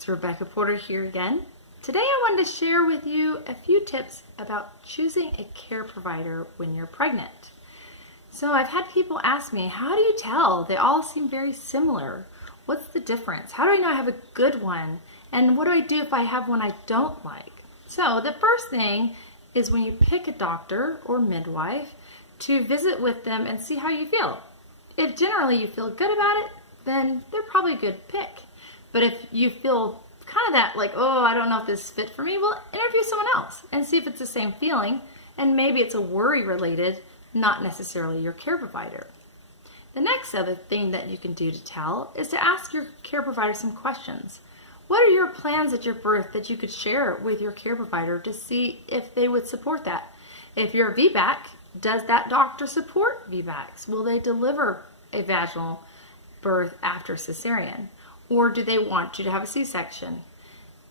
It's Rebecca Porter here again. Today I wanted to share with you a few tips about choosing a care provider when you're pregnant. So I've had people ask me, how do you tell? They all seem very similar. What's the difference? How do I know I have a good one? And what do I do if I have one I don't like? So the first thing is when you pick a doctor or midwife to visit with them and see how you feel. If generally you feel good about it, then they're probably a good pick. But if you feel kind of that like, oh, I don't know if this is fit for me, well, interview someone else and see if it's the same feeling, and maybe it's a worry related, not necessarily your care provider. The next other thing that you can do to tell is to ask your care provider some questions. What are your plans at your birth that you could share with your care provider to see if they would support that? If you're a VBAC, does that doctor support VBACs? Will they deliver a vaginal birth after cesarean? Or do they want you to have a C-section?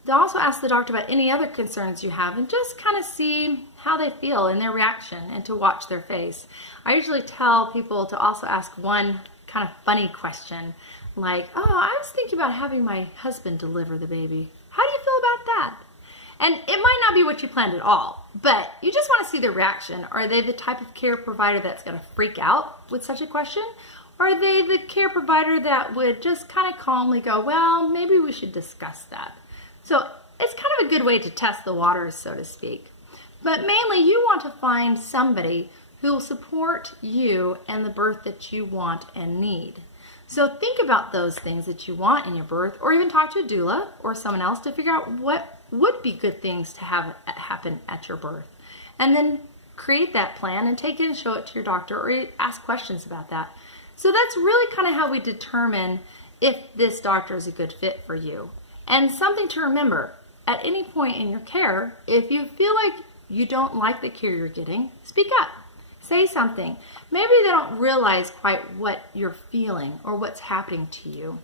They'll also ask the doctor about any other concerns you have and just kind of see how they feel in their reaction and to watch their face. I usually tell people to also ask one kind of funny question like, oh, I was thinking about having my husband deliver the baby. How do you feel about that? And it might not be what you planned at all, but you just want to see their reaction. Are they the type of care provider that's going to freak out with such a question? Are they the care provider that would just kind of calmly go, well, maybe we should discuss that? So it's kind of a good way to test the waters, so to speak. But mainly you want to find somebody who will support you and the birth that you want and need. So think about those things that you want in your birth, or even talk to a doula or someone else to figure out what would be good things to have happen at your birth. And then create that plan and take it and show it to your doctor or ask questions about that. So that's really kind of how we determine if this doctor is a good fit for you. And something to remember, at any point in your care, if you feel like you don't like the care you're getting, speak up. Say something. Maybe they don't realize quite what you're feeling or what's happening to you.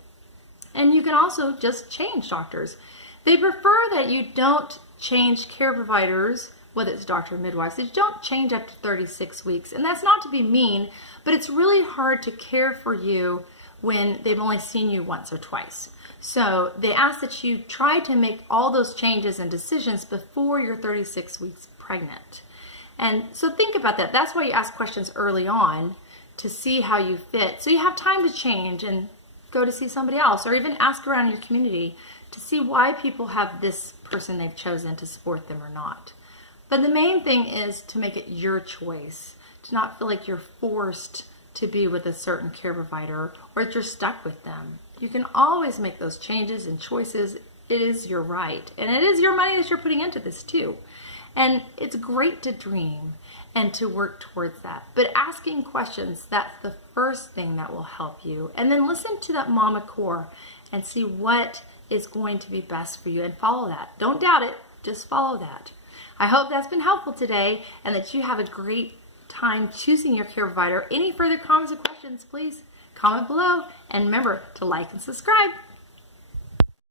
And you can also just change doctors. They prefer that you don't change care providers, whether it's doctor or midwives, they don't change up to 36 weeks. And that's not to be mean, but it's really hard to care for you when they've only seen you once or twice. So they ask that you try to make all those changes and decisions before you're 36 weeks pregnant. And so think about that. That's why you ask questions early on to see how you fit. So you have time to change and go to see somebody else, or even ask around your community to see why people have this person they've chosen to support them or not. But the main thing is to make it your choice, to not feel like you're forced to be with a certain care provider or that you're stuck with them. You can always make those changes and choices. It is your right. And it is your money that you're putting into this too. And it's great to dream and to work towards that. But asking questions, that's the first thing that will help you. And then listen to that mama core and see what is going to be best for you and follow that. Don't doubt it, just follow that. I hope that's been helpful today and that you have a great time choosing your care provider. Any further comments or questions, please comment below. And remember to like and subscribe.